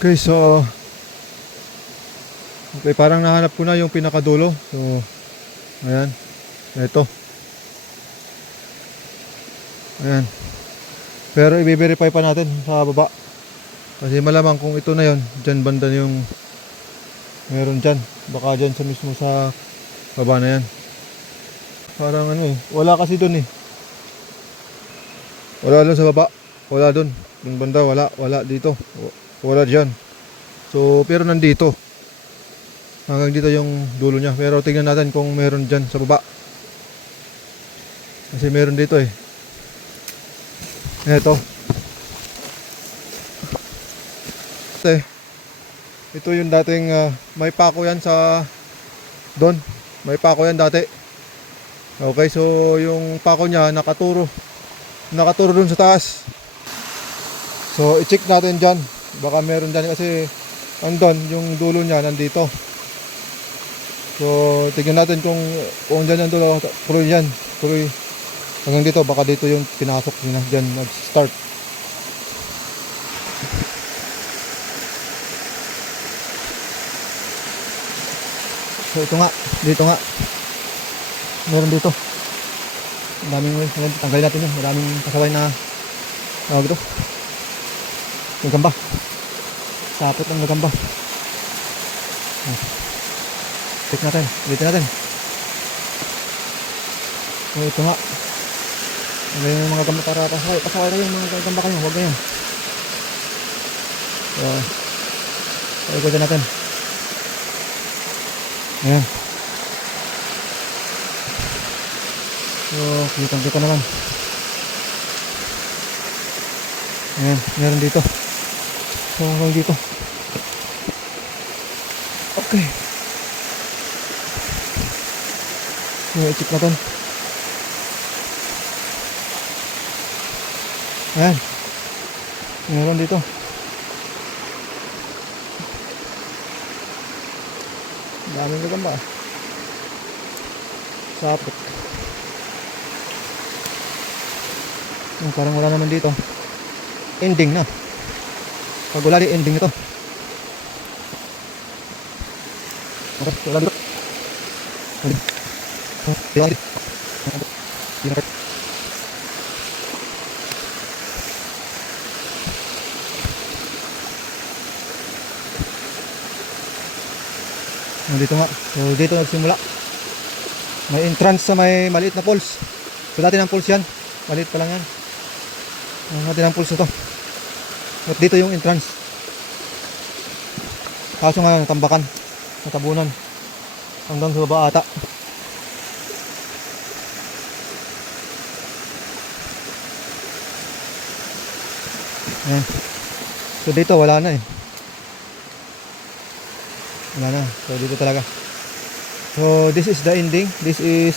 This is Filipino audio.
Okay, so okay, parang nahanap ko na yung pinakadulo. So, ayan. Ito. Ayan. Pero i-verify pa natin sa baba. Kasi malamang kung ito na yon, dyan banda yung meron dyan. Baka dyan sa mismo sa baba na yan. Parang ano eh, wala kasi dun eh. Wala dun sa baba. Wala dun. Yung banda wala dito. Wala dyan. So, pero nandito. Hanggang dito yung dulo niya. Pero tingnan natin kung meron dyan sa baba. Kasi meron dito eh. Eto. Ito yung dating may pako yan sa doon. May pako yan dati. Okay, so yung pako niya nakaturo doon sa taas. So i-check natin dyan. Baka meron dyan kasi andun yung dulo niya nandito. So tignan natin kung dyan yung dulo. Tuloy yan. Tuloy hanggang dito. Baka dito yung pinasok niya. Dyan nag-start. So ito nga. Dito nga. Meron dito. Maraming tanggalin natin yun. Maraming kasaway na tawag ito. Magamba. Sapot ng magamba. Check natin. Ulitin natin. So ito nga. Tanggalin yung mga gamba para pasaway kayo yung mga gamba kayo. Huwag ganyan. So ikutin natin. Ayan. So kitang-kita naman. Ayan, meron dito. So hanggang dito. Okay. So i-check natin. Ayan. Meron dito. Daming gagamba. Sapot. Parang wala naman dito. Ending na. Pag wala rin ending ito. Okay, wala dito. Dito nga. So dito nagsimula. May entrance sa may maliit na pulse. So dati ng pulse yan. Maliit pa lang yan. Dati ng pulse na to. At dito yung entrance. Kaso nga natambakan. Natabunan. Hanggang sa baba ata. Ayan. So dito wala na eh. Wala na. So dito talaga. So this is the ending. This is